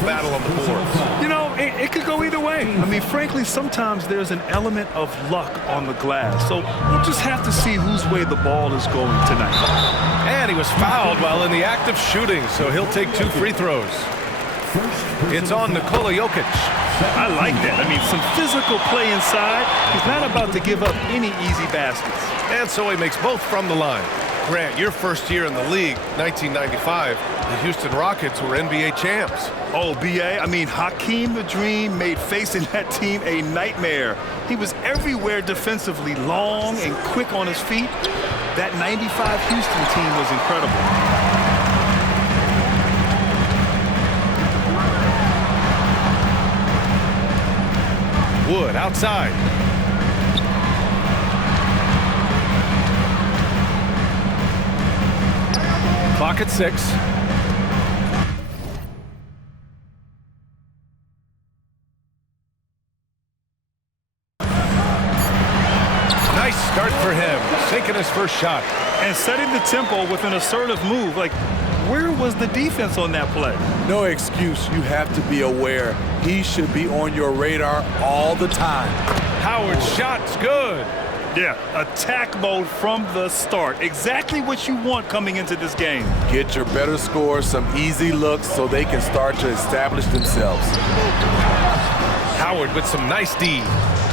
the battle on the boards. You know, it could go either way. I mean, frankly, sometimes there's an element of luck on the glass. So we'll just have to see whose way the ball is going tonight. And he was fouled while in the act of shooting, so he'll take 2 free throws. It's on Nikola Jokic. I like that. I mean, some physical play inside. He's not about to give up any easy baskets. And so he makes both from the line. Grant, your first year in the league, 1995, the Houston Rockets were NBA champs. Oh, B.A., I mean, Hakeem the Dream made facing that team a nightmare. He was everywhere defensively, long and quick on his feet. That 95 Houston team was incredible. Wood outside. Clock at 6. Nice start for him, sinking his first shot. And setting the tempo with an assertive move. Like, where was the defense on that play? No excuse. You have to be aware. He should be on your radar all the time. Howard's shot's good. Yeah, attack mode from the start. Exactly what you want coming into this game. Get your better scores some easy looks so they can start to establish themselves. Howard with some nice D.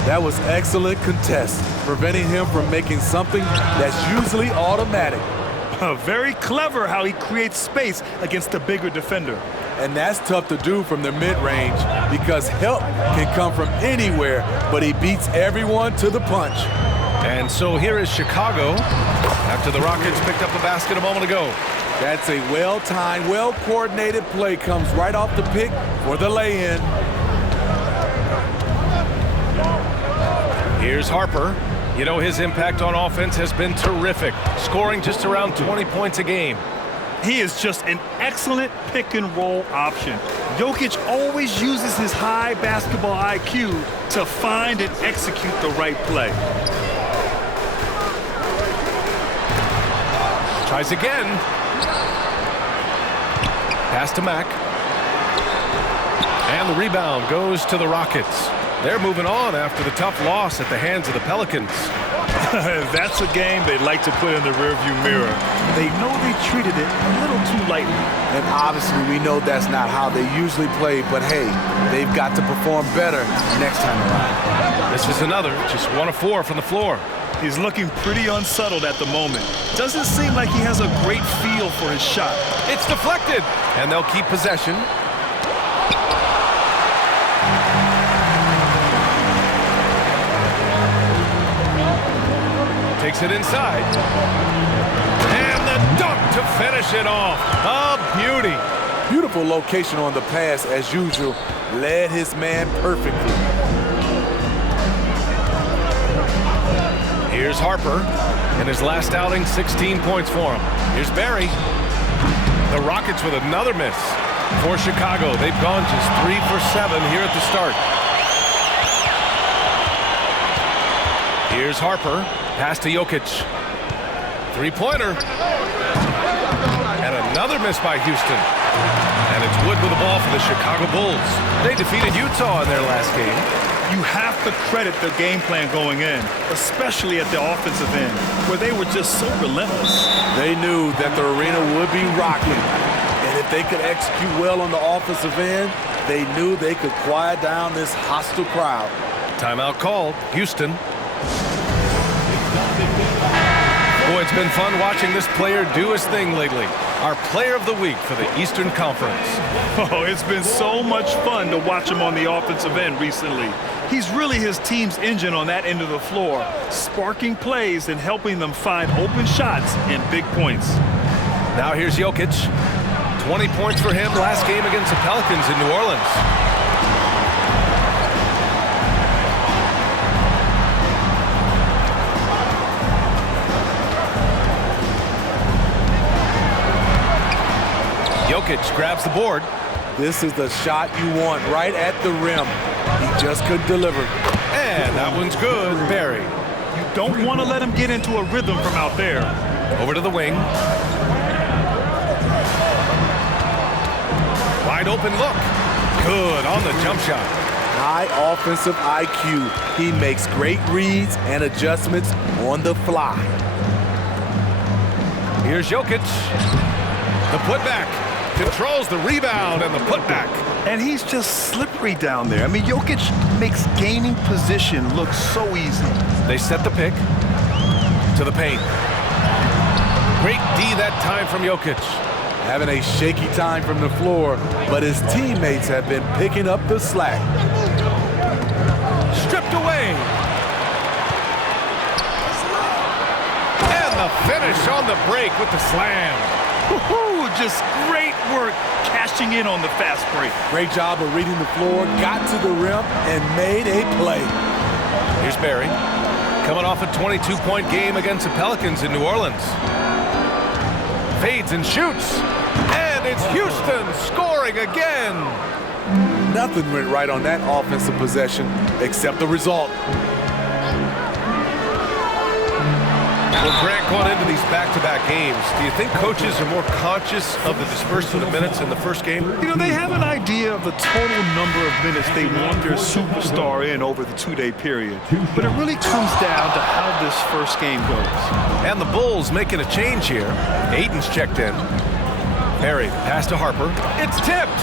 That was excellent contest, preventing him from making something that's usually automatic. Very clever how he creates space against the bigger defender. And that's tough to do from the mid-range because help can come from anywhere, but he beats everyone to the punch. And so here is Chicago after the Rockets picked up the basket a moment ago. That's a well-timed, well-coordinated play. Comes right off the pick for the lay-in. Here's Harper. You know, his impact on offense has been terrific, scoring just around 20 points a game. He is just an excellent pick-and-roll option. Jokic always uses his high basketball IQ to find and execute the right play. Tries again. Pass to Mack. And the rebound goes to the Rockets. They're moving on after the tough loss at the hands of the Pelicans. That's a game they like to put in the rearview mirror. They know they treated it a little too lightly. And obviously we know that's not how they usually play, but hey, they've got to perform better next time around. This is another, just 1 of 4 from the floor. He's looking pretty unsettled at the moment. Doesn't seem like he has a great feel for his shot. It's deflected, and they'll keep possession. Takes it inside. And the dunk to finish it off. A beauty. Beautiful location on the pass as usual. Led his man perfectly. Here's Harper. In his last outing, 16 points for him. Here's Barry. The Rockets with another miss. For Chicago, they've gone just 3 for 7 here at the start. Here's Harper. Pass to Jokic. Three-pointer. And another miss by Houston. And it's Wood with the ball for the Chicago Bulls. They defeated Utah in their last game. You have to credit the game plan going in, especially at the offensive end, where they were just so relentless. They knew that the arena would be rocking. And if they could execute well on the offensive end, they knew they could quiet down this hostile crowd. Timeout called. Houston. Boy, it's been fun watching this player do his thing lately. Our player of the week for the Eastern Conference. Oh, it's been so much fun to watch him on the offensive end recently. He's really his team's engine on that end of the floor, sparking plays and helping them find open shots and big points. Now here's Jokic. 20 points for him last game against the Pelicans in New Orleans. Jokic grabs the board. This is the shot you want right at the rim. He just couldn't deliver. And that one's good. Barry. You don't want to let him get into a rhythm from out there. Over to the wing. Wide open look. Good on the jump shot. High offensive IQ. He makes great reads and adjustments on the fly. Here's Jokic. The putback. Controls the rebound and the putback. And he's just slippery down there. I mean, Jokic makes gaining position look so easy. They set the pick to the paint. Great D that time from Jokic. Having a shaky time from the floor, but his teammates have been picking up the slack. Stripped away. And the finish on the break with the slam. Woohoo! Just great work cashing in on the fast break. Great job of reading the floor, got to the rim, and made a play. Here's Barry, coming off a 22-point game against the Pelicans in New Orleans. Fades and shoots, and it's Houston scoring again. Nothing went right on that offensive possession except the result. Well, Grant, going into these back-to-back games, do you think coaches are more conscious of the disbursement of minutes in the first game? You know, they have an idea of the total number of minutes they want their superstar in over the two-day period. But it really comes down to how this first game goes. And the Bulls making a change here. Ayton's checked in. Barry, pass to Harper. It's tipped.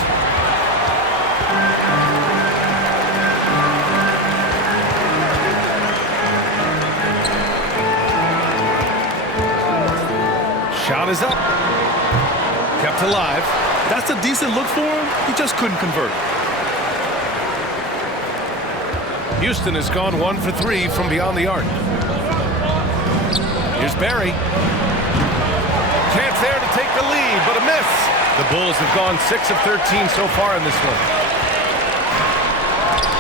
Shot is up. Kept alive. That's a decent look for him. He just couldn't convert. Houston has gone 1 for 3 from beyond the arc. Here's Barry. Chance there to take the lead, but a miss. The Bulls have gone 6 of 13 so far in this one.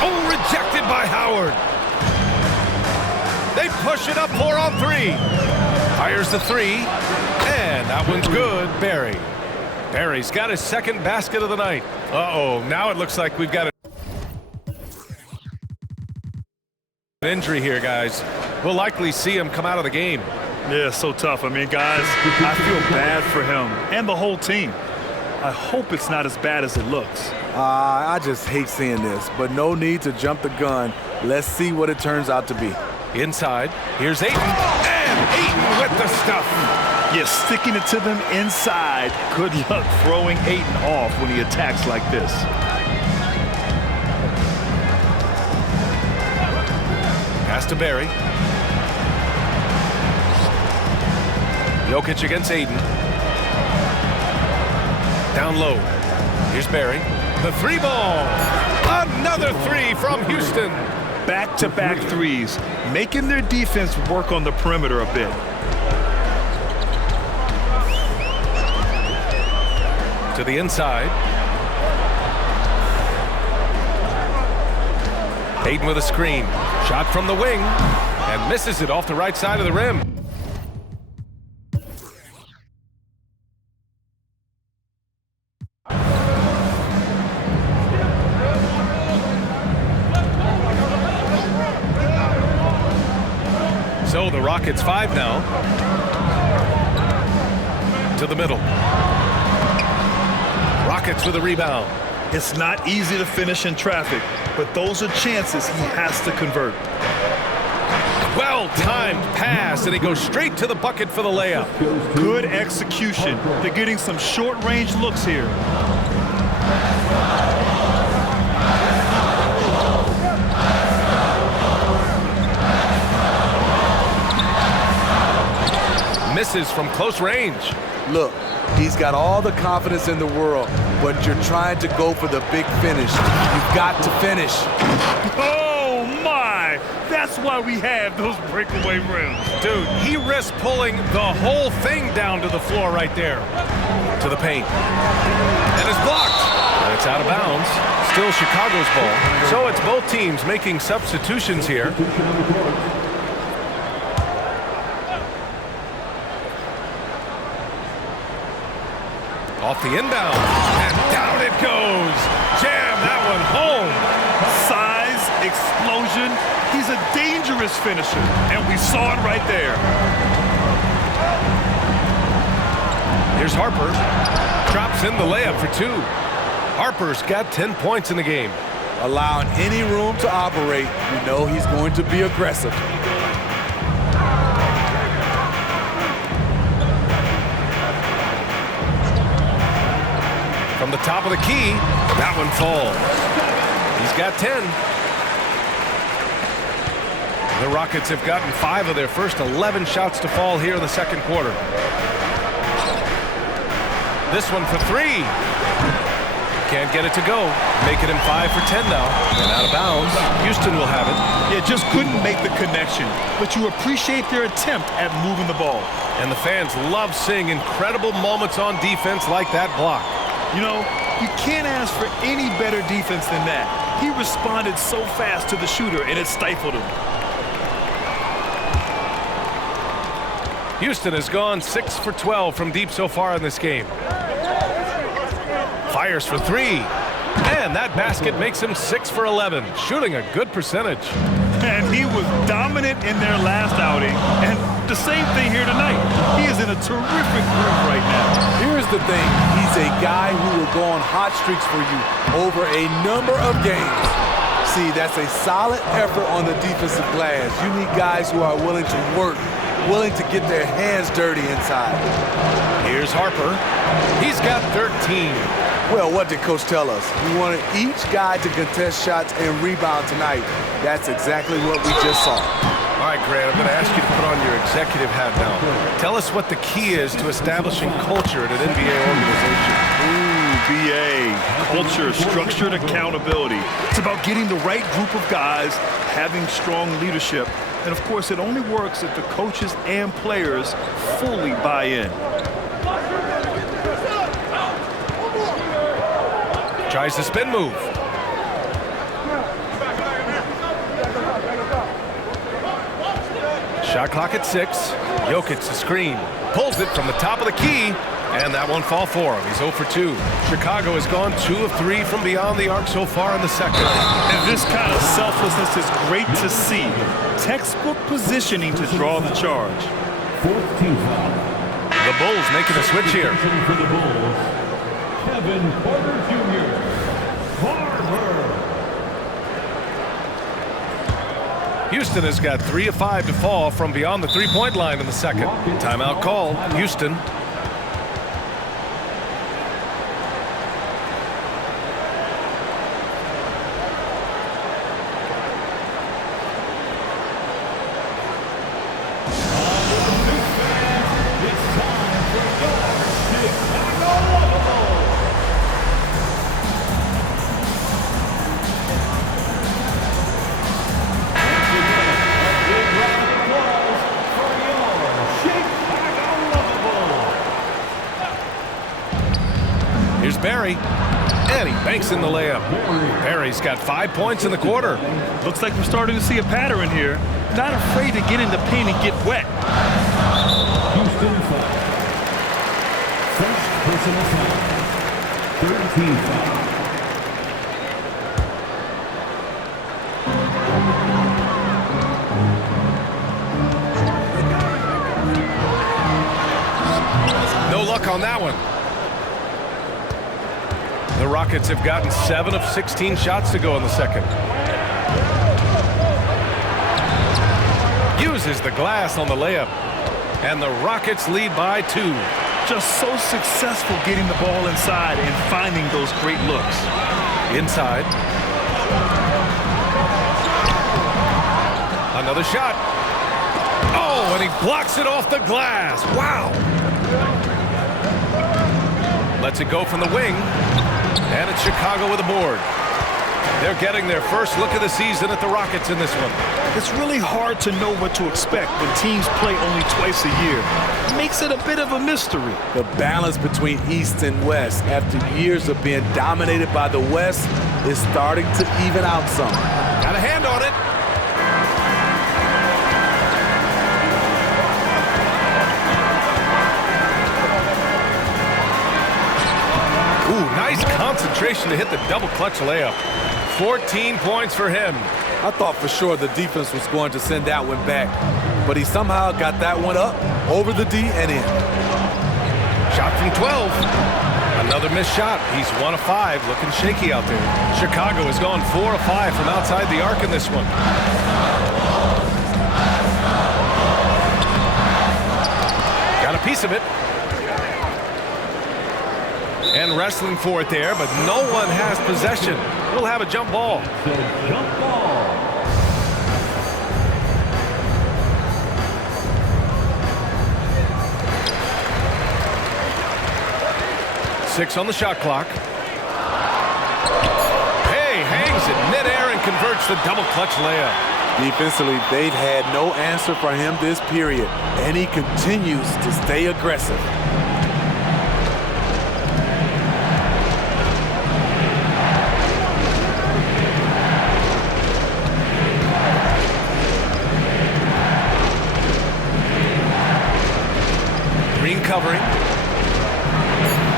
Oh, rejected by Howard. They push it up 4 on 3. Fires the 3. And that one's good, Barry. Barry's got his second basket of the night. Uh-oh, now it looks like we've got an injury here, guys. We'll likely see him come out of the game. Yeah, so tough. I mean, guys, I feel bad for him and the whole team. I hope it's not as bad as it looks. I just hate seeing this, but no need to jump the gun. Let's see what it turns out to be. Inside, here's Ayton, and Ayton with the stuff. Yeah, sticking it to them inside. Good luck throwing Ayton off when he attacks like this. Pass to Barry. Jokic against Ayton. Down low. Here's Barry. The 3 ball. Another 3 from Houston. Back-to-back threes, making their defense work on the perimeter a bit. To the inside. Ayton with a screen. Shot from the wing. And misses it off the right side of the rim. So the Rockets 5 now. To the middle. Rockets with a rebound. It's not easy to finish in traffic, but those are chances he has to convert. Well-timed pass, and he goes straight to the bucket for the layup. Good execution. They're getting some short-range looks here. Misses from close range. Look, he's got all the confidence in the world, but you're trying to go for the big finish. You've got to finish. Oh, my! That's why we have those breakaway rims. Dude, he risked pulling the whole thing down to the floor right there. To the paint. And it's blocked. And it's out of bounds. Still Chicago's ball. So it's both teams making substitutions here. Off the inbound, and down it goes. Jam that one home. Size, explosion. He's a dangerous finisher, and we saw it right there. Here's Harper. Drops in the layup for 2. Harper's got 10 points in the game. Allowing any room to operate, you know he's going to be aggressive. From the top of the key, that one falls. He's got 10. The Rockets have gotten 5 of their first 11 shots to fall here in the second quarter. This one for 3. Can't get it to go. Making him 5 for 10 now. And out of bounds. Houston will have it. Yeah, just couldn't make the connection. But you appreciate their attempt at moving the ball. And the fans love seeing incredible moments on defense like that block. You know, you can't ask for any better defense than that. He responded so fast to the shooter, and it stifled him. Houston has gone 6 for 12 from deep so far in this game. Fires for 3. And that basket makes him 6 for 11, shooting a good percentage. And he was dominant in their last outing, and the same thing here tonight. He is in a terrific groove right now. Here's the thing. He's a guy who will go on hot streaks for you over a number of games. See, that's a solid effort on the defensive glass. You need guys who are willing to work, willing to get their hands dirty inside. Here's Harper. He's got 13. Well, what did Coach tell us? We wanted each guy to contest shots and rebound tonight. That's exactly what we just saw. All right, Grant, I'm going to ask you to put on your executive hat now. Tell us what the key is to establishing culture at an NBA organization. BA, culture, structured accountability. It's about getting the right group of guys, having strong leadership, and of course it only works if the coaches and players fully buy in. Tries the spin move. Shot clock at 6. Jokic the screen. Pulls it from the top of the key. And that won't fall for him. He's 0 for 2. Chicago has gone 2 of 3 from beyond the arc so far in the second. And this kind of selflessness is great to see. Textbook positioning to draw the charge. The Bulls making a switch here. For the Bulls, Kevin Porter Jr. Houston has got 3 of 5 to fall from beyond the three-point line in the second. Timeout called. Houston. Here's Barry, and he banks in the layup. Barry's got 5 points in the quarter. Looks like we're starting to see a pattern here. Not afraid to get in the paint and get wet. Houston foul. First personal foul. 13 foul. No luck on that one. The Rockets have gotten 7 of 16 shots to go in the second. Uses the glass on the layup. And the Rockets lead by 2. Just so successful getting the ball inside and finding those great looks. Inside. Another shot. Oh, and he blocks it off the glass. Wow. Lets it go from the wing. And it's Chicago with a board. They're getting their first look of the season at the Rockets in this one. It's really hard to know what to expect when teams play only twice a year. It makes it a bit of a mystery. The balance between East and West after years of being dominated by the West is starting to even out some. Got a hand on it. Ooh, nice concentration to hit the double clutch layup. 14 points for him. I thought for sure the defense was going to send that one back, but he somehow got that one up, over the D, and in. Shot from 12. Another missed shot. He's 1 of 5, looking shaky out there. Chicago has gone 4 of 5 from outside the arc in this one. Got a piece of it. And wrestling for it there, but no one has possession. We'll have a jump ball. Jump ball. 6 on the shot clock. Hey, hangs it midair and converts the double clutch layup. Defensively, they've had no answer for him this period, and he continues to stay aggressive. Green covering.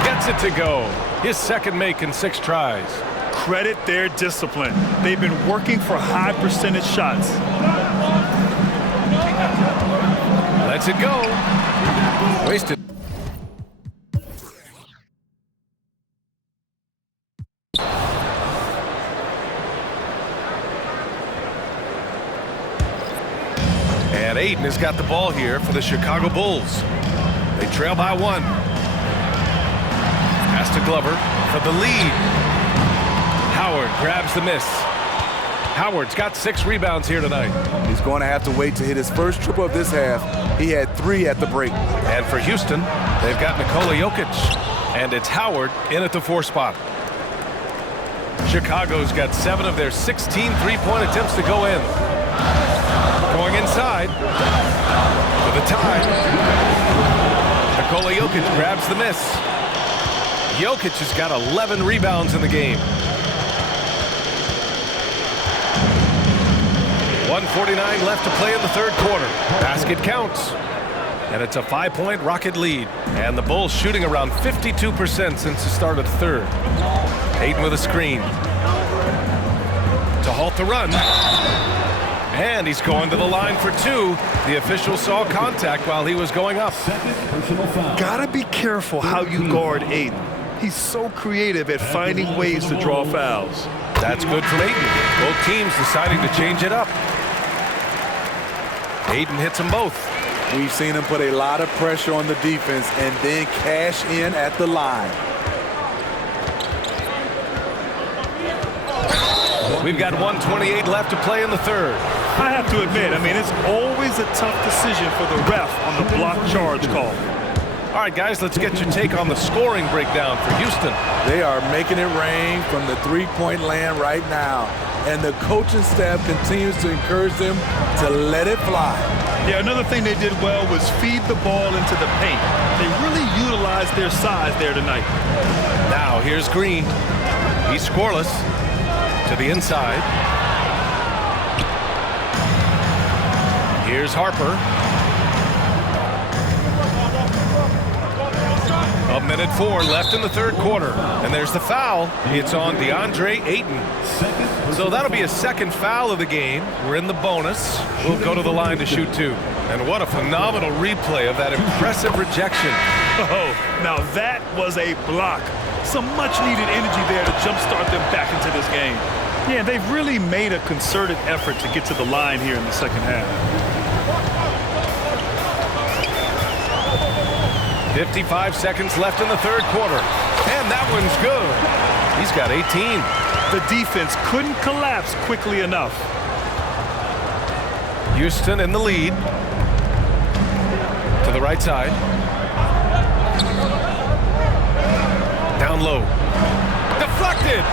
Gets it to go. His second make in 6 tries. Credit their discipline. They've been working for high percentage shots. Lets it go. Wasted. And Ayton has got the ball here for the Chicago Bulls. They trail by 1. Pass to Glover for the lead. Howard grabs the miss. Howard's got 6 rebounds here tonight. He's going to have to wait to hit his first triple of this half. He had 3 at the break. And for Houston, they've got Nikola Jokic. And it's Howard in at the 4 spot. Chicago's got 7 of their 16 three-point attempts to go in. Going inside for the tie. Nikola Jokic grabs the miss. Jokic has got 11 rebounds in the game. 1:49 left to play in the third quarter. Basket counts. And it's a 5-point Rocket lead. And the Bulls shooting around 52% since the start of the third. Ayton with a screen. To halt the run. And he's going to the line for 2. The official saw contact while he was going up. Second personal foul. Gotta be careful how you guard Ayton. He's so creative at finding ways to draw fouls. That's good from Ayton. Both teams deciding to change it up. Ayton hits them both. We've seen him put a lot of pressure on the defense and then cash in at the line. We've got 1:28 left to play in the third. I have to admit, it's always a tough decision for the ref on the block charge call. All right, guys, let's get your take on the scoring breakdown for Houston. They are making it rain from the three-point land right now. And the coaching staff continues to encourage them to let it fly. Yeah, another thing they did well was feed the ball into the paint. They really utilized their size there tonight. Now, here's Green. He's scoreless. To the inside. Here's Harper. 1:04 left in the third quarter. And there's the foul. It's on DeAndre Ayton. So that'll be a second foul of the game. We're in the bonus. We'll go to the line to shoot 2. And what a phenomenal replay of that impressive rejection. Oh, now that was a block. Some much-needed energy there to jumpstart them back into this game. Yeah, they've really made a concerted effort to get to the line here in the second half. 55 seconds left in the third quarter. And that one's good. He's got 18. The defense couldn't collapse quickly enough. Houston in the lead. To the right side. Down low. Deflected.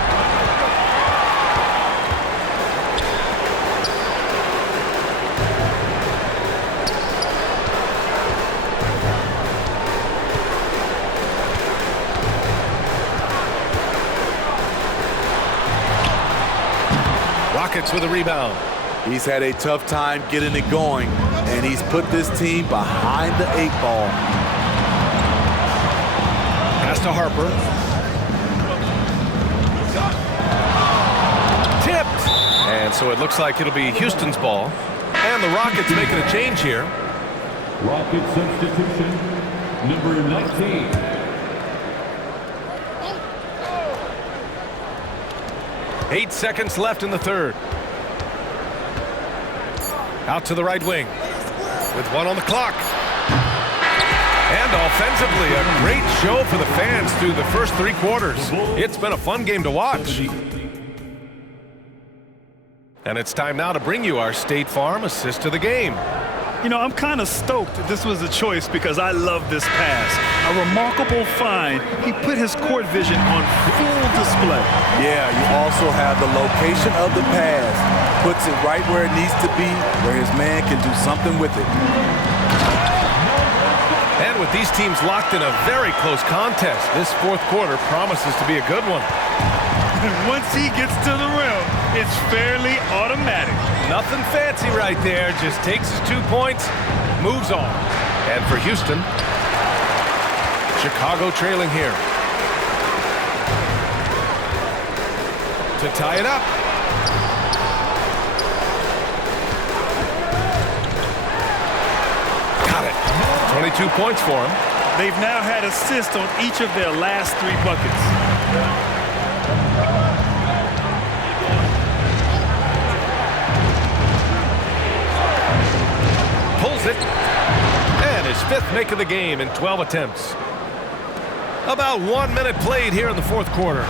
Rockets with a rebound. He's had a tough time getting it going, and he's put this team behind the 8 ball. Pass to Harper. Tipped. And so it looks like it'll be Houston's ball. And the Rockets making a change here. Rocket substitution, number 19. 8 seconds left in the third. Out to the right wing with 1 on the clock. And offensively, a great show for the fans through the first 3 quarters. It's been a fun game to watch. And it's time now to bring you our State Farm assist of the game. You know, I'm kind of stoked that this was a choice because I love this pass. A remarkable find. He put his court vision on full display. Yeah, you also have the location of the pass. Puts it right where it needs to be, where his man can do something with it. And with these teams locked in a very close contest, this fourth quarter promises to be a good one. Once he gets to the rim, it's fairly automatic. Nothing fancy right there. Just takes his 2 points, moves on. And for Houston, Chicago trailing here. To tie it up. Got it. 22 points for him. They've now had assists on each of their last 3 buckets. Pulls it. And his 5th make of the game in 12 attempts. About 1 minute played here in the fourth quarter.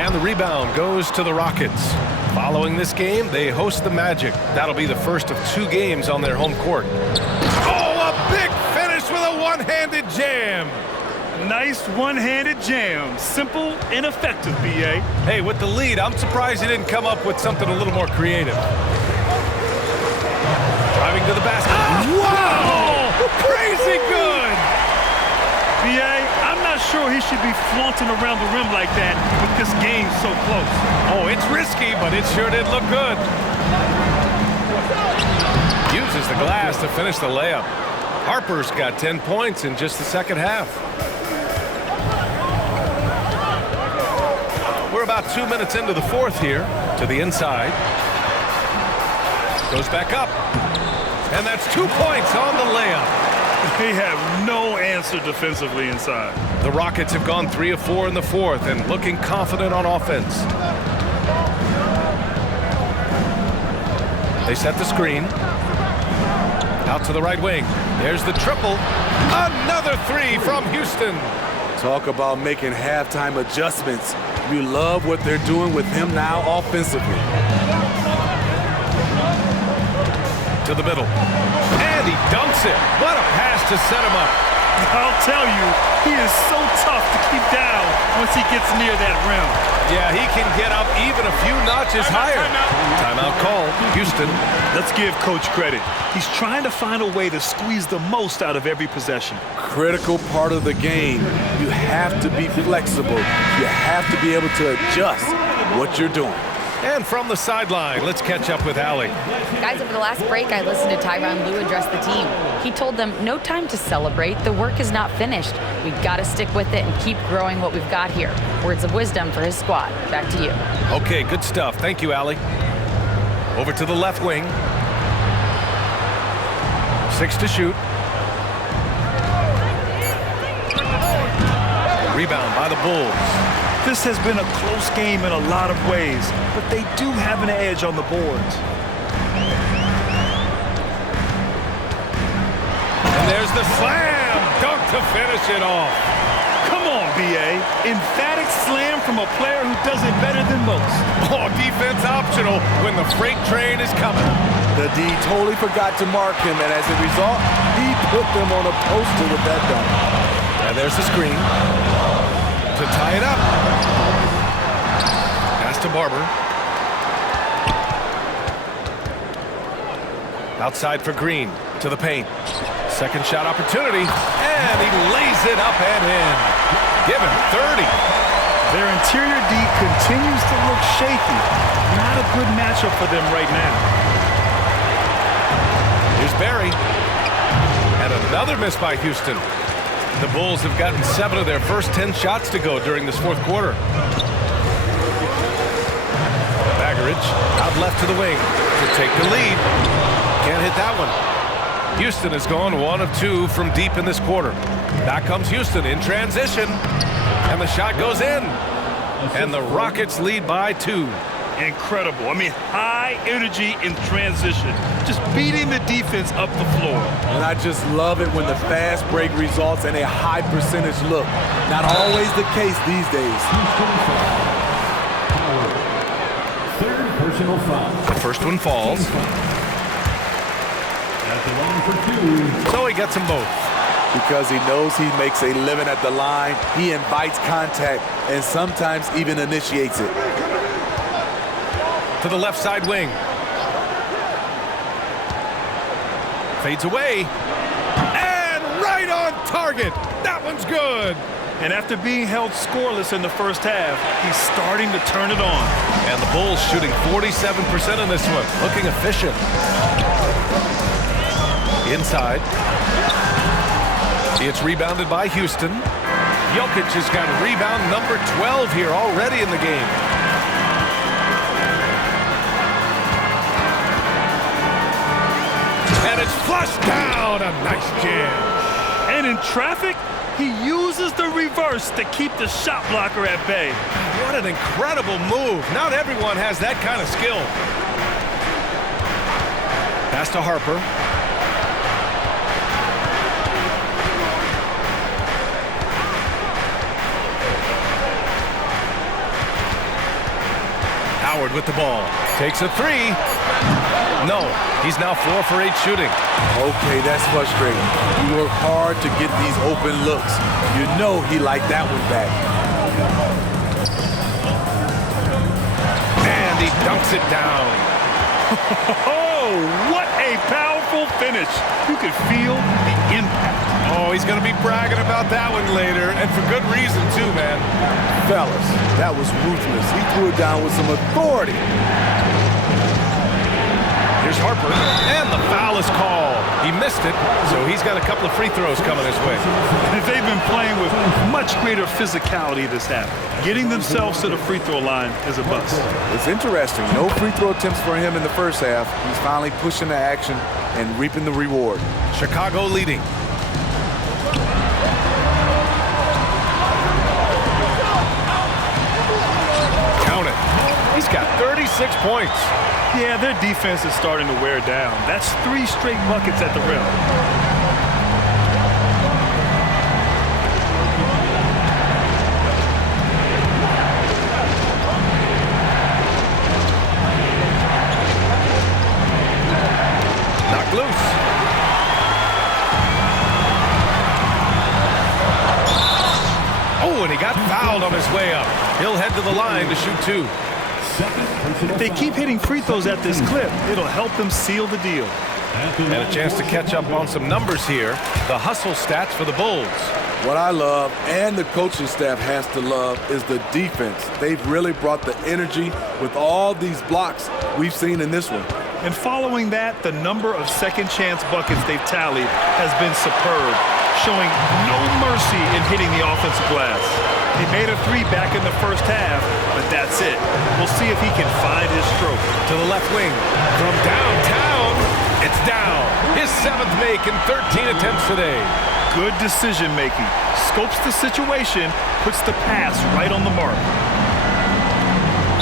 And the rebound goes to the Rockets. Following this game, they host the Magic. That'll be the first of 2 games on their home court. Oh, a big finish with a one-handed jam. Nice one-handed jam. Simple and effective, B.A. Hey, with the lead, I'm surprised he didn't come up with something a little more creative. Driving to the basket. Wow! Crazy good! B.A., I'm not sure he should be flaunting around the rim like that with this game so close. Oh, it's risky, but it sure did look good. Uses the glass to finish the layup. Harper's got 10 points in just the second half. We're about 2 minutes into the fourth here. To the inside. Goes back up. And that's 2 points on the layup. They have no answer defensively inside. The Rockets have gone 3 of 4 in the fourth and looking confident on offense. They set the screen. Out to the right wing. There's the triple. Another 3 from Houston. Talk about making halftime adjustments. You love what they're doing with him now offensively. To the middle. And he dunks it. What a pass to set him up. I'll tell you, he is so tough to keep down once he gets near that rim. Yeah, he can get up even a few notches higher. Timeout called. Houston. Let's give Coach credit. He's trying to find a way to squeeze the most out of every possession. Critical part of the game. You have to be flexible. You have to be able to adjust what you're doing. And from the sideline, let's catch up with Allie. Guys, over the last break, I listened to Tyronn Lue address the team. He told them, no time to celebrate. The work is not finished. We've got to stick with it and keep growing what we've got here. Words of wisdom for his squad. Back to you. Okay, good stuff. Thank you, Allie. Over to the left wing. 6 to shoot. Rebound by the Bulls. This has been a close game in a lot of ways, but they do have an edge on the boards. And there's the slam dunk to finish it off. Come on, B.A. Emphatic slam from a player who does it better than most. Oh, defense optional when the freight train is coming. The D totally forgot to mark him, and as a result, he put them on a poster with that dunk. And there's the screen. To tie it up. Pass to Barber. Outside for Green. To the paint. Second shot opportunity. And he lays it up and in. Give him 30. Their interior D continues to look shaky. Not a good matchup for them right now. Here's Barry. And another miss by Houston. The Bulls have gotten 7 of their first 10 shots to go during this fourth quarter. Baggerich out left to the wing to take the lead. Can't hit that one. Houston has gone 1 of 2 from deep in this quarter. Back comes Houston in transition. And the shot goes in. And the Rockets lead by 2. Incredible. I mean, high energy in transition. Just beating the defense up the floor. And I just love it when the fast break results in a high percentage look. Not always the case these days. Third personal foul. The first one falls. At the line for 2. So he gets them both. Because he knows he makes a living at the line, he invites contact and sometimes even initiates it. To the left side wing. Fades away. And right on target. That one's good. And after being held scoreless in the first half, he's starting to turn it on. And the Bulls shooting 47% in this one. Looking efficient. Inside. It's rebounded by Houston. Jokic has got rebound number 12 here already in the game. And it's flushed down. A nice jam. And in traffic, he uses the reverse to keep the shot blocker at bay. What an incredible move. Not everyone has that kind of skill. Pass to Harper. Howard with the ball. Takes a 3. No, he's now 4 for 8 shooting. Okay, that's frustrating. You work hard to get these open looks. You know he liked that one back. And he dunks it down. Oh, what a powerful finish. You could feel the impact. Oh, he's going to be bragging about that one later, and for good reason, too, man. Fellas, that was ruthless. He threw it down with some authority. Here's Harper, and the foul is called. He missed it, so he's got a couple of free throws coming his way. They've been playing with much greater physicality this half. Getting themselves to the free throw line is a bust. It's interesting. No free throw attempts for him in the first half. He's finally pushing the action and reaping the reward. Chicago leading. Count it. He's got 36 points. Yeah, their defense is starting to wear down. That's 3 straight buckets at the rim. Knocked loose. Oh, and he got fouled on his way up. He'll head to the line to shoot 2. If they keep hitting free throws at this clip, it'll help them seal the deal. And a chance to catch up on some numbers here. The hustle stats for the Bulls. What I love, and the coaching staff has to love, is the defense. They've really brought the energy with all these blocks we've seen in this one. And following that, the number of second chance buckets they've tallied has been superb, showing no mercy in hitting the offensive glass. He made a 3 back in the first half, but that's it. We'll see if he can find his stroke. To the left wing. From downtown, it's down. His 7th make in 13 attempts today. Good decision making. Scopes the situation, puts the pass right on the mark.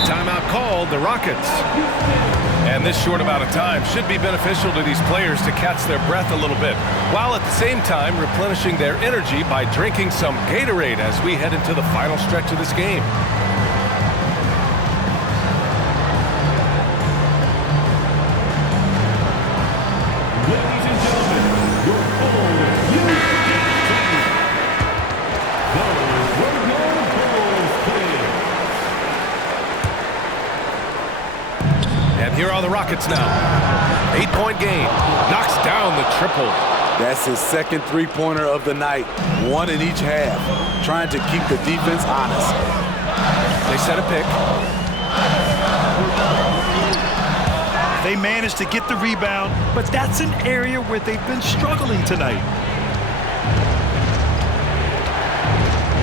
Timeout called, the Rockets. And this short amount of time should be beneficial to these players to catch their breath a little bit, while at the same time replenishing their energy by drinking some Gatorade as we head into the final stretch of this game. Ladies and gentlemen, your Bulls Youth Team. The Royal Bulls Kids. And here are the Rockets now. 8-point game. Knocks down the triple. That's his second three-pointer of the night, 1 in each half, trying to keep the defense honest. They set a pick. They managed to get the rebound, but that's an area where they've been struggling tonight.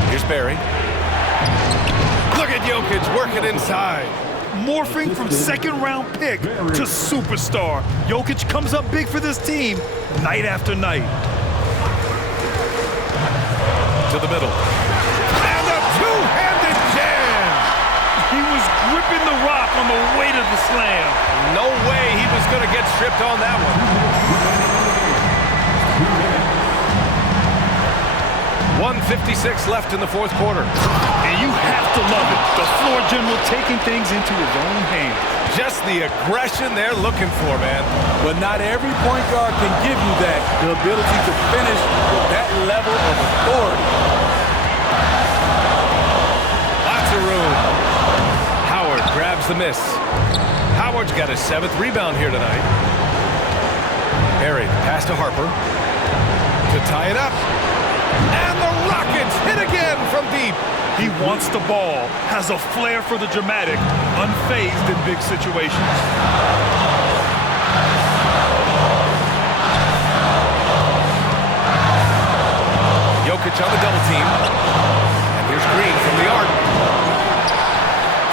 Here's Barry. Look at Jokic working inside. morphing from second-round pick to superstar. Jokic comes up big for this team night after night. To the middle. And a two-handed jam! He was gripping the rock on the weight of the slam. No way he was going to get stripped on that one. 1:56 left in the fourth quarter. And you have to love it. The floor general taking things into his own hands. Just the aggression they're looking for, man. But not every point guard can give you that, the ability to finish with that level of authority. Lots of room. Howard grabs the miss. Howard's got his 7th rebound here tonight. Perry, pass to Harper to tie it up. And the Rockets hit again from deep. He wants the ball, has a flair for the dramatic, unfazed in big situations. Jokic on the double team. And here's Green from the arc.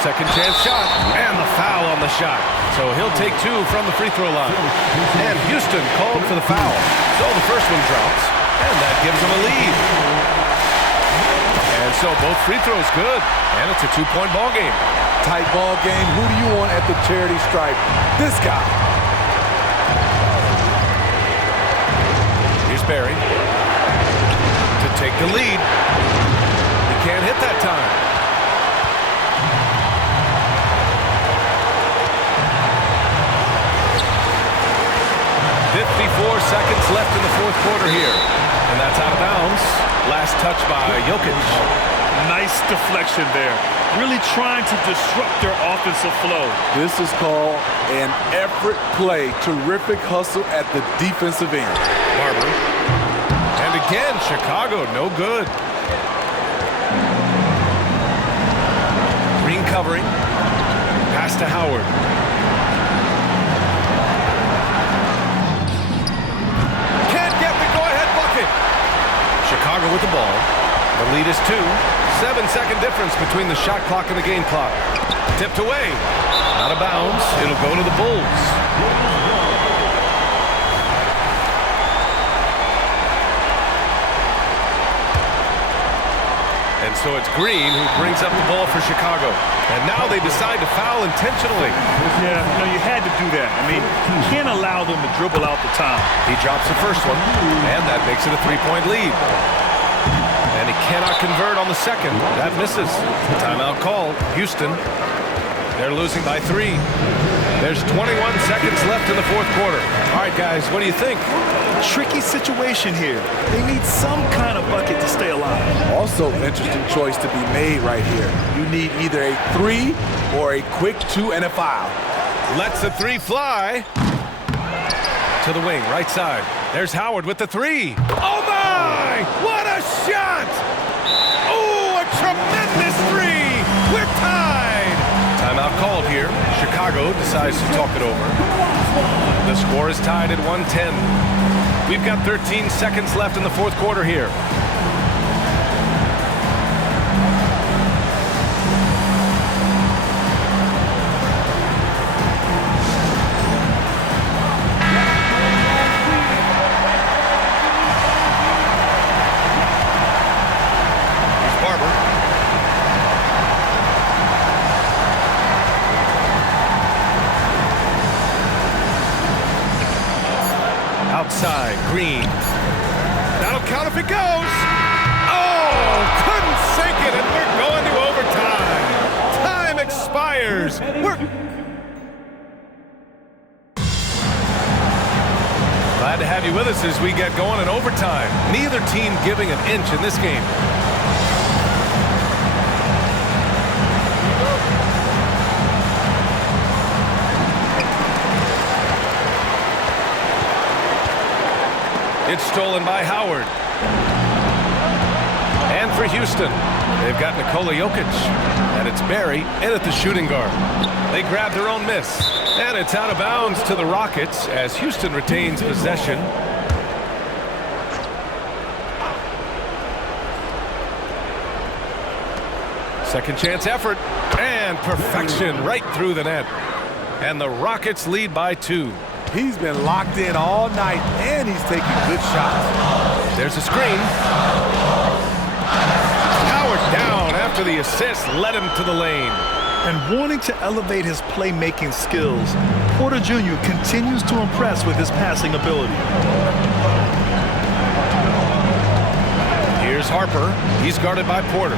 Second chance shot. And the foul on the shot. So he'll take 2 from the free throw line. And Houston called for the foul. So the first one drops. And that gives them a lead. And so both free throws good. And it's a 2-point ball game. Tight ball game. Who do you want at the charity stripe? This guy. Here's Barry to take the lead. He can't hit that time. Seconds left in the fourth quarter here. And that's out of bounds. Last touch by Jokic. Nice deflection there. Really trying to disrupt their offensive flow. This is called an effort play. Terrific hustle at the defensive end. Barber. And again, Chicago, no good. Green covering. Pass to Howard. Chicago with the ball. The lead is 2. 7-second difference between the shot clock and the game clock. Tipped away. Out of bounds. It'll go to the Bulls. And so it's Green who brings up the ball for Chicago. And now they decide to foul intentionally. Yeah, you had to do that. I mean, you can't allow them to dribble out the time. He drops the first one, and that makes it a 3-point lead. And he cannot convert on the second. That misses. Timeout called. Houston, they're losing by 3. There's 21 seconds left in the fourth quarter. All right, guys, what do you think? Tricky situation here. They need some kind of bucket to stay alive. Also, interesting choice to be made right here. You need either a 3 or a quick 2 and a foul. Lets the 3 fly. To the wing, right side. There's Howard with the 3. Oh, my! What a shot! Oh, a tremendous 3! We're tied! Timeout called here. Chicago decides to talk it over. The score is tied at 110. We've got 13 seconds left in the fourth quarter here. Outside, Green. That'll count if it goes. Oh, couldn't sink it, and we're going to overtime. Time expires. Glad to have you with us as we get going in overtime. Neither team giving an inch in this game. It's stolen by Howard. And for Houston, they've got Nikola Jokic. And it's Barry in at the shooting guard. They grab their own miss. And it's out of bounds to the Rockets as Houston retains possession. Second chance effort. And And perfection right through the net. And the Rockets lead by 2. He's been locked in all night, and he's taking good shots. There's a screen. Howard down after the assist led him to the lane. And wanting to elevate his playmaking skills, Porter Jr. continues to impress with his passing ability. Here's Harper. He's guarded by Porter.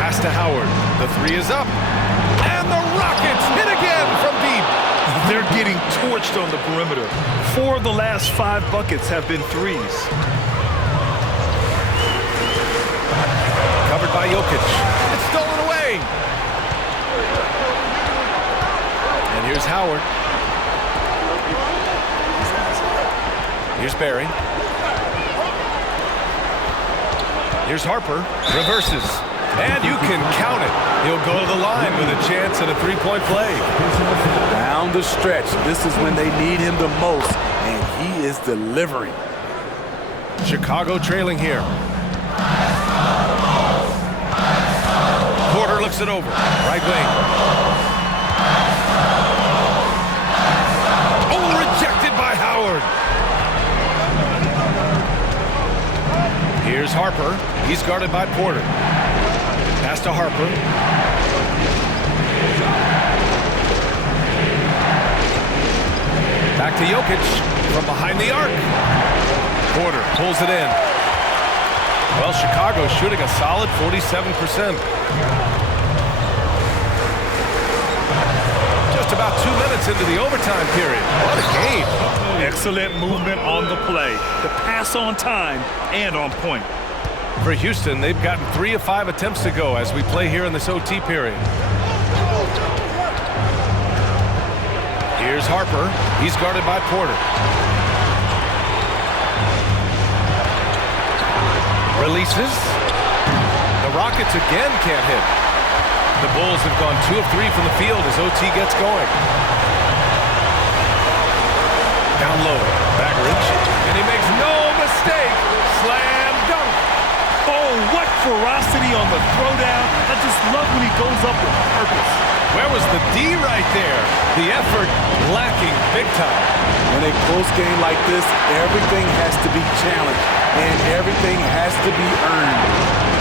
Pass to Howard. The 3 is up. And the Rockets hit again from deep. They're getting torched on the perimeter. 4 of the last 5 buckets have been threes. Covered by Jokic. It's stolen away. And here's Howard. Here's Barry. Here's Harper. Reverses. And you can count it. He'll go to the line with a chance at a 3-point play. Down the stretch. This is when they need him the most, and he is delivering. Chicago trailing here. Porter looks it over. Right wing. Oh, rejected by Howard. Here's Harper. He's guarded by Porter. Pass to Harper. Back to Jokic from behind the arc. Porter pulls it in. Well, Chicago's shooting a solid 47%. Just about 2 minutes into the overtime period. What a game. Excellent movement on the play. The pass on time and on point. For Houston, they've gotten 3 of 5 attempts to go as we play here in this OT period. Here's Harper. He's guarded by Porter. Releases. The Rockets again can't hit. The Bulls have gone 2 of 3 from the field as OT gets going. Down low. Bagridge. And he makes no mistake. Slam dunk. Oh, what ferocity on the throwdown. I just love when he goes up with purpose. Where was the D right there? The effort lacking big time. In a close game like this, everything has to be challenged, and everything has to be earned.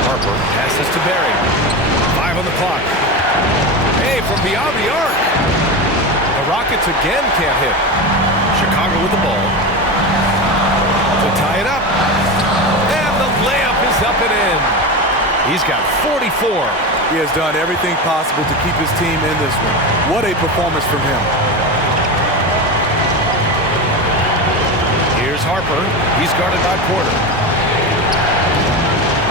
Harper passes to Barry. 5 on the clock. Hey, from beyond the arc. The Rockets again can't hit. Chicago with the ball. To tie it up. And the layup is up and in. He's got 44. He has done everything possible to keep his team in this one. What a performance from him. Here's Harper. He's guarded by Porter.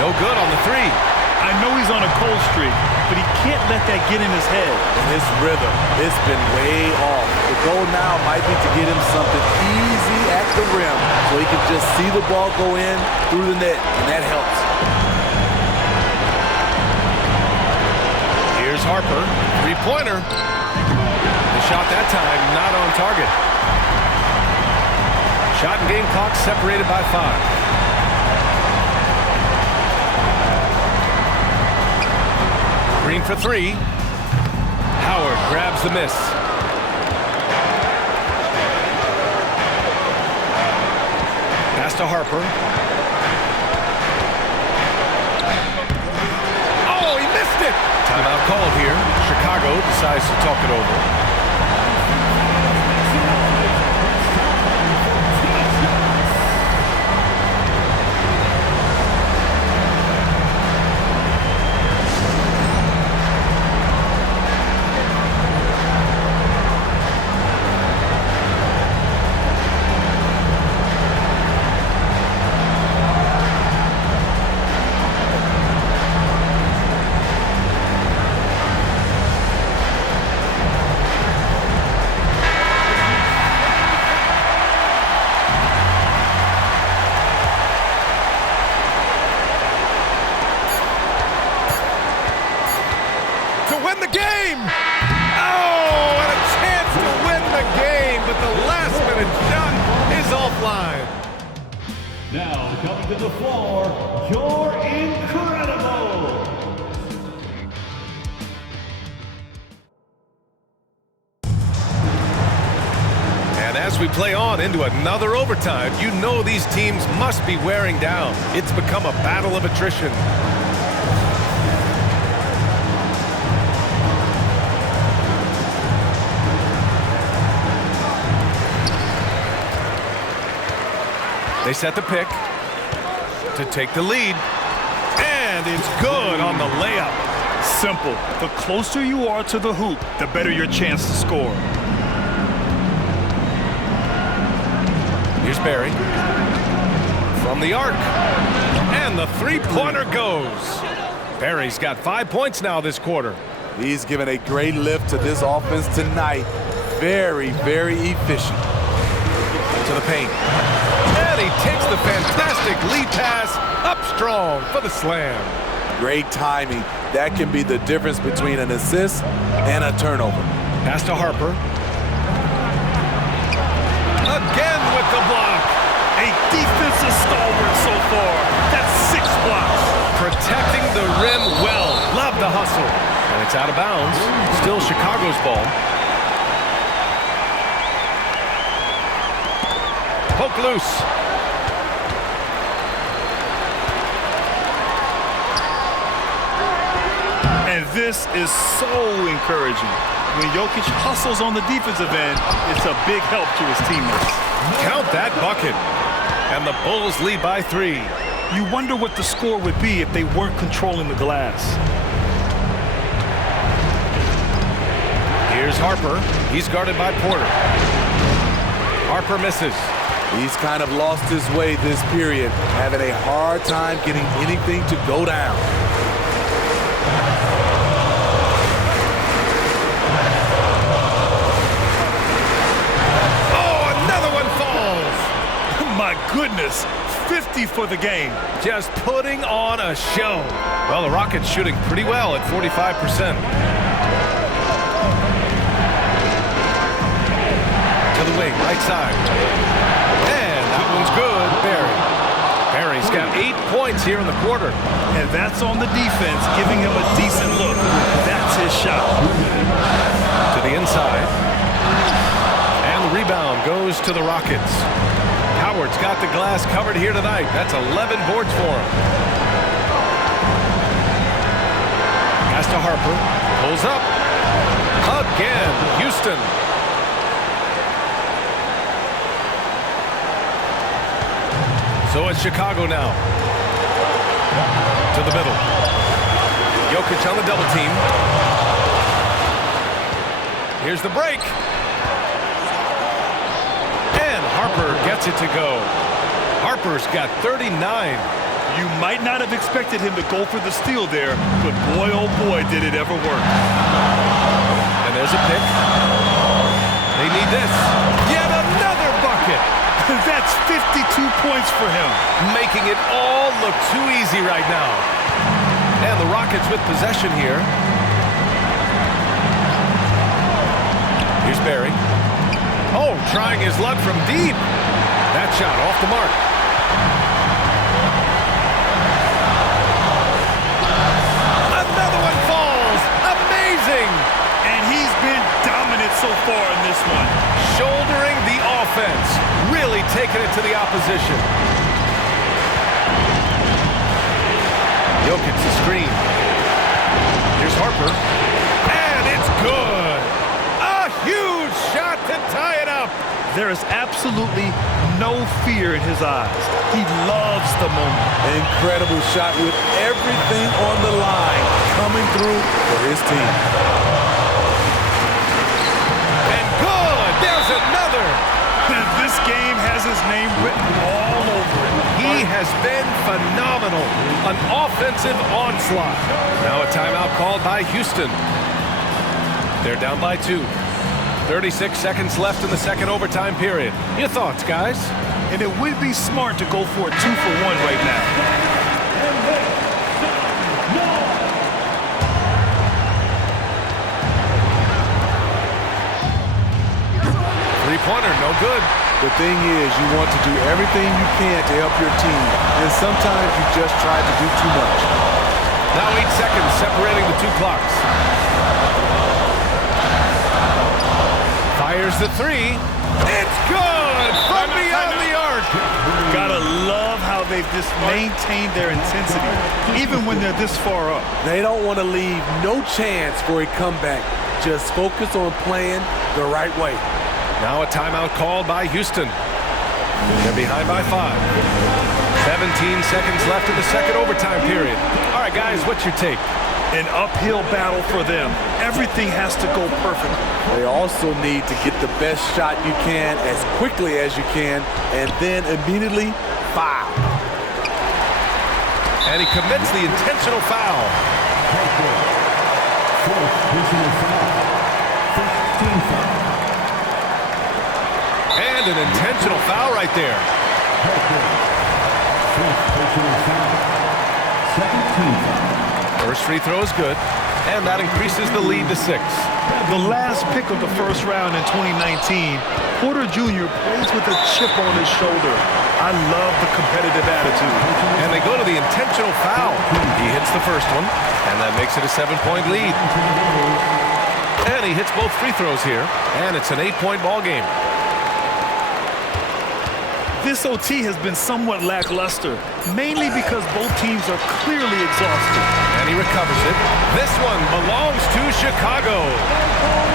No good on the 3. I know he's on a cold streak, but he can't let that get in his head. And his rhythm, it's been way off. The goal now might be to get him something easy at the rim so he can just see the ball go in through the net, and that helps. Here's Harper. 3-pointer. The shot that time not on target. Shot and game clock separated by 5. Green for 3. Howard grabs the miss. Pass to Harper. Oh, he missed it! Timeout called here. Chicago decides to talk it over. Now coming to the floor, your incredible As we play on into another overtime, you know these teams must be wearing down. It's become a battle of attrition. They set the pick to take the lead. And it's good on the layup. Simple. The closer you are to the hoop, the better your chance to score. Here's Barry. From the arc. And the three-pointer goes. Barry's got 5 points now this quarter. He's given a great lift to this offense tonight. Very, very efficient. To the paint. And he takes the fantastic lead pass up strong for the slam. Great timing. That can be the difference between an assist and a turnover. Pass to Harper. Again with the block. A defensive stalwart so far. That's 6 blocks. Protecting the rim well. Love the hustle. And it's out of bounds. Still Chicago's ball. Poke loose. And this is so encouraging. When Jokic hustles on the defensive end, it's a big help to his teammates. Count that bucket. And the Bulls lead by 3. You wonder what the score would be if they weren't controlling the glass. Here's Harper. He's guarded by Porter. Harper misses. He's kind of lost his way this period, having a hard time getting anything to go down. My goodness, 50 for the game. Just putting on a show. Well, the Rockets shooting pretty well at 45%. To the wing, right side. And that one's good, Barry. Barry's got 8 points here in the quarter. And that's on the defense, giving him a decent look. That's his shot. To the inside. And the rebound goes to the Rockets. Howard's got the glass covered here tonight. That's 11 boards for him. Pass to Harper. Pulls up. Again, Houston. So it's Chicago now. To the middle. Jokic on the double team. Here's the break. Harper gets it to go. Harper's got 39. You might not have expected him to go for the steal there, but boy, oh boy, did it ever work. And there's a pick. They need this. Yet another bucket. That's 52 points for him. Making it all look too easy right now. And the Rockets with possession here. Here's Barry. Oh, trying his luck from deep. That shot off the mark. Another one falls. Amazing. And he's been dominant so far in this one. Shouldering the offense. Really taking it to the opposition. Jokic the screen. Here's Harper. And it's good. A huge shot to tie it up. There is absolutely no fear in his eyes. He loves the moment. Incredible shot with everything on the line coming through for his team. And good. There's another. This game has his name written all over it. He has been phenomenal. An offensive onslaught. Now a timeout called by Houston. They're down by 2. 36 seconds left in the second overtime period. Your thoughts, guys? And it would be smart to go for a 2-for-1 right now. Three-pointer, no good. The thing is, you want to do everything you can to help your team, and sometimes you just try to do too much. Now 8 seconds separating the two clocks. Fires the three. It's good from beyond the arc. Gotta love how they've just maintained their intensity, even when they're this far up. They don't want to leave no chance for a comeback. Just focus on playing the right way. Now a timeout called by Houston. They're behind by 5. 17 seconds left in the second overtime period. All right, guys, what's your take? An uphill battle for them. Everything has to go perfectly. They also need to get the best shot you can as quickly as you can and then immediately foul. And he commits the intentional foul. Fourth personal foul. 15 foul. And an intentional foul right there. Fourth personal foul. Second team foul. First free throw is good, and that increases the lead to 6. The last pick of the first round in 2019, Porter Jr. plays with a chip on his shoulder. I love the competitive attitude. And they go to the intentional foul. He hits the first one, and that makes it a 7-point lead. And he hits both free throws here, and it's an 8-point ball game. This OT has been somewhat lackluster, mainly because both teams are clearly exhausted. And he recovers it. This one belongs to Chicago.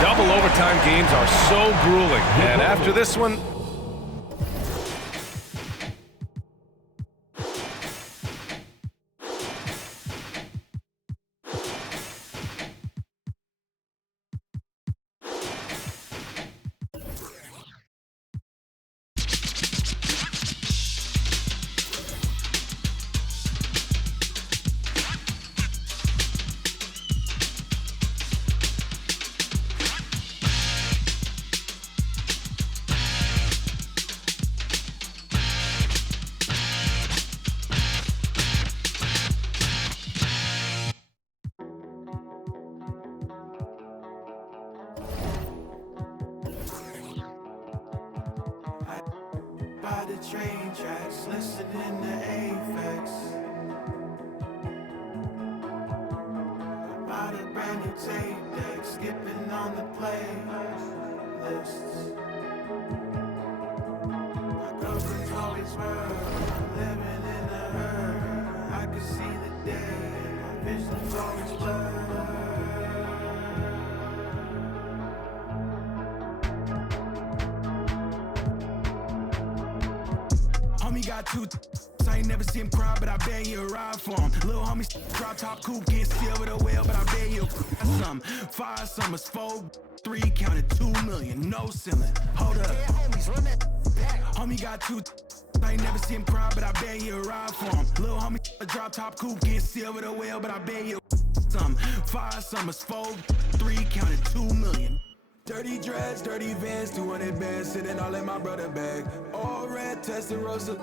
Double overtime games are so grueling. And after this one, By the train tracks, listening to Aphex. Bought a brand new tape deck, skipping on the playlists. My girlfriend's always worried, I'm living in a hurry. I can see the day, my vision's always blurred. Homie got two I ain't never seen him cry, but I bet he'll ride for him. Little homie drop top coupe, can't steal with a whale, but I bet he'll some. 5 summers, 4, 3, counted 2 million, no ceiling. Hold up. Homie got two I ain't never seen him cry, but I bet he'll ride for him. Little homie drop top coupe, can't steal with a whale, but I bet he'll some. 5 summers, 4, 3, counted 2 million. Dirty dreads, dirty Vans, 200 bands, sitting all in my brother bag. All red, tested Rosa,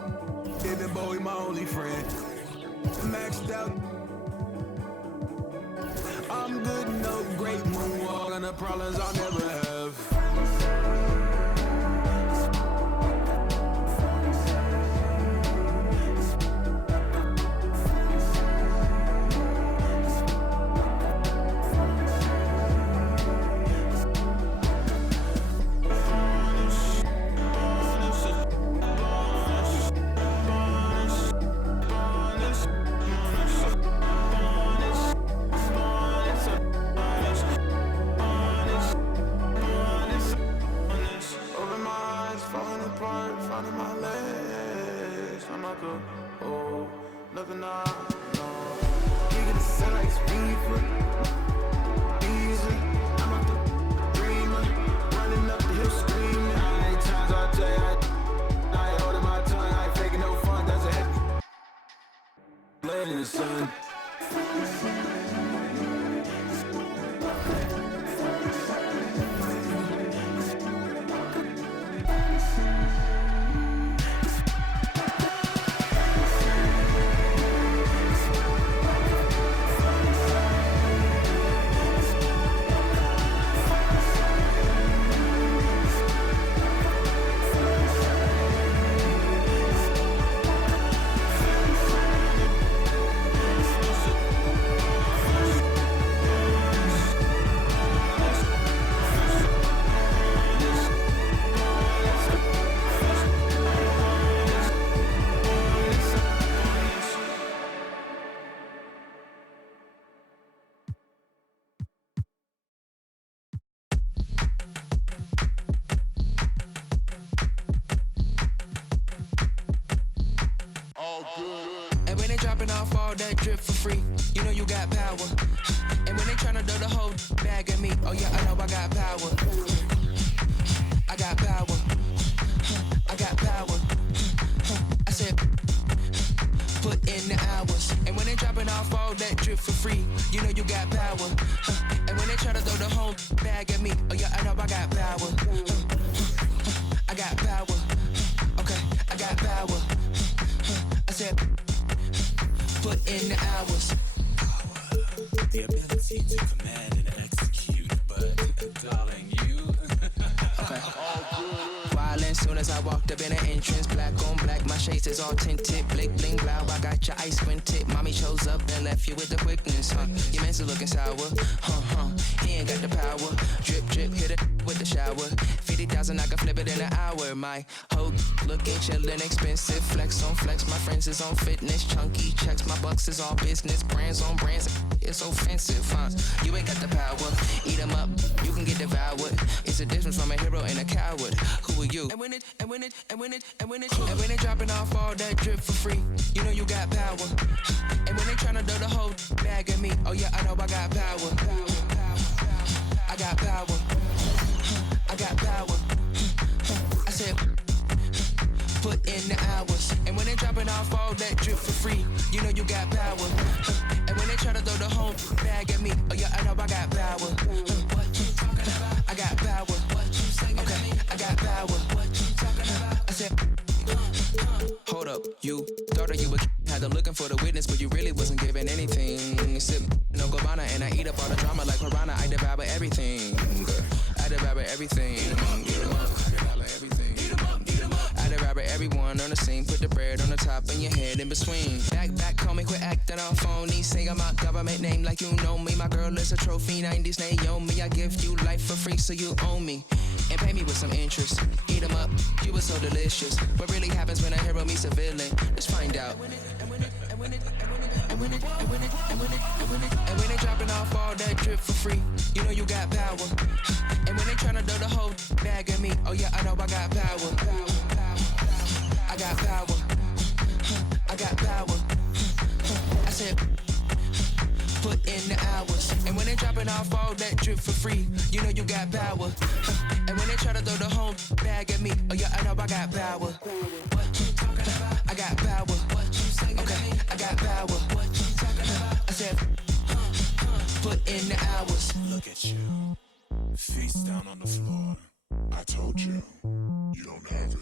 David Bowie, my only friend. Maxed out. I'm good, no great moonwalk, and the problems I'll never have. Nothing I know. Nigga, the sun like speaker. Easy. I'm out the dreamer. Running up the hill screaming. How many times I tell you I ain't holding my tongue. I ain't faking no fun. That's a heavy. Laying in the sun. And when they dropping off all that drip for free, you know you got power. And when they tryna throw the whole bag at me, oh yeah, I know I got power. I got power. I got power. I said, put in the hours. And when they dropping off all that drip for free, you know you got power. And when they try to throw the whole bag at me, oh yeah, I know I got power. I got power. Okay, I got power. I said, put in the hours. The ability to command and execute, but darling, you. Okay. Violent soon as I walked up in the entrance, black on black, my shades is all tinted, blick bling blow. I got your ice squinted. Mommy chose up and left you with the quickness, huh? Your man's looking sour, He ain't got the power. Drip drip, hit it with the shower. 50,000, I can flip it in an hour. My hoe looking chillin', expensive. Flex on flex, my friends is on fitness. Chunky checks, my bucks is all business. Brands on brands, it's offensive, huh? You ain't got the power. Eat 'em up, you can get devoured. It's a difference from a hero and a coward. Who are you? And when it dropping off all that drip for free, you know you got power. And when they tryna throw the whole bag at me, oh yeah, I know I got power. I got power. I got power. I said, put in the hours. And when they dropping off all that drip for free, you know you got power. And when they try to throw the whole bag at me, oh yeah, I know I got power. I got power. Okay, I got power. I said, hold up, you thought that you were had them looking for the witness, but you really wasn't giving anything. Sip no Gabbana and I eat up all the drama like piranha. I devour everything. I devour everything. I devour everyone on the scene. Put the bread on the top and your head in between. Back, call me, quit acting all phony. Say I'm my government name like you know me. My girl is a trophy, 90s Naomi. I give you life for free, so you own me. And pay me with some interest. Eat 'em up, you were so delicious. What really happens when a hero meets a villain? Let's find out. And when they dropping off all that drip for free, you know you got power. And when they tryna throw the whole bag at me, oh yeah, I know I got power. I got power. I got power. I said, put in the hours. And when they dropping off all that drip for free, you know you got power. And when they try to throw the whole bag at me, oh yeah, I know I got power. I got power. Okay, I got power. I said, put in the hours. Look at you, face down on the floor. I told you, you don't have it.